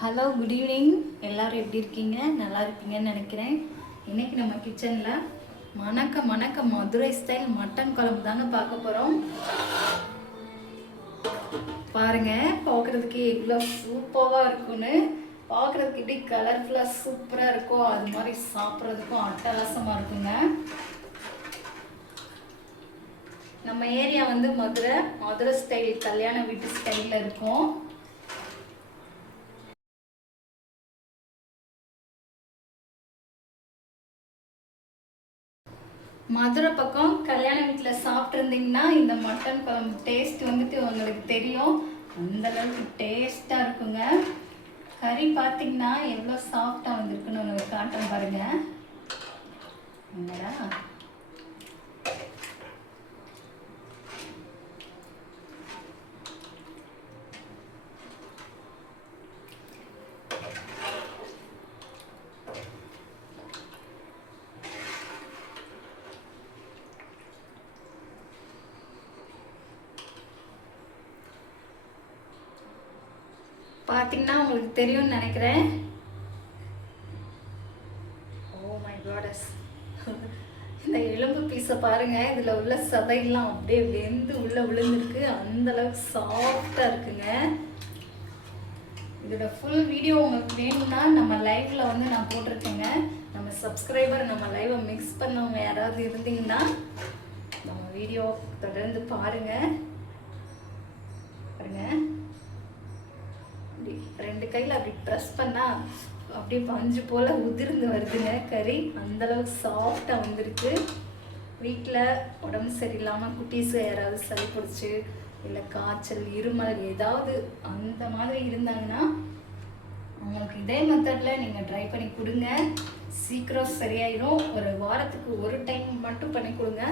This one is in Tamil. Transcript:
Hello, good evening. எல்லோரும் எப்படி இருக்கீங்க? நல்லா இருப்பீங்கன்னு நினைக்கிறேன். இன்றைக்கி நம்ம கிச்சனில் மணக்க மதுரை ஸ்டைல் மட்டன் குழம்பு தாங்க பார்க்க போகிறோம். பாருங்கள், பார்க்குறதுக்கு எவ்வளோ சூப்பராக இருக்குன்னு. பார்க்குறதுக்கு எப்படி கலர்ஃபுல்லாக சூப்பராக இருக்கோ அது மாதிரி சாப்பிட்றதுக்கும் அட்டகாசமாக இருக்குங்க. நம்ம ஏரியா வந்து மதுரை ஸ்டைல் கல்யாண வீட்டு ஸ்டைலில் இருக்கும். மதுரை பக்கம் கல்யாண வீட்டில் சாப்பிட்ருந்தீங்கன்னா இந்த மட்டன் குழம்பு டேஸ்ட் வந்துட்டு உங்களுக்கு தெரியும். அந்தளவுக்கு டேஸ்ட்டாக இருக்குங்க. கறி பார்த்தீங்கன்னா எவ்வளோ சாஃப்டாக வந்திருக்குன்னு உங்களுக்கு காட்டன் பாருங்கள். என்னடா பார்த்தீங்கன்னா உங்களுக்கு தெரியும்னு நினைக்கிறேன். ஓ மை காடஸ், இந்த எலும்பு பீஸை பாருங்கள். இதில் உள்ள சதையெல்லாம் அப்படியே வெந்து உள்ளே விழுந்துருக்கு. அந்தளவுக்கு சாஃப்டாக இருக்குங்க. இதோட ஃபுல் வீடியோ உங்களுக்கு வேணும்னா நம்ம லைவில் வந்து நான் போட்டிருக்கேங்க. நம்ம சப்ஸ்கிரைபர் நம்ம லைவை மிக்ஸ் பண்ணவங்க யாராவது இருந்தீங்கன்னா நம்ம வீடியோ தொடர்ந்து பாருங்கள். ரெண்டு கையில் அப்படி ப்ரெஸ் பண்ணால் அப்படியே பஞ்சு போல் உதிர்ந்து வருதுங்க கறி. அந்தளவுக்கு சாஃப்டாக வந்திருக்கு. வீட்டில் உடம்பு சரியில்லாமல் குட்டீஸு யாராவது சளி பிடிச்சி இல்லை காய்ச்சல் இருமல் ஏதாவது அந்த மாதிரி இருந்தாங்கன்னா அவங்களுக்கு இதே மெத்தடில் நீங்கள் ட்ரை பண்ணி கொடுங்க. சீக்கிரம் சரியாயிடும். ஒரு வாரத்துக்கு ஒரு டைம் மட்டும் பண்ணி கொடுங்க.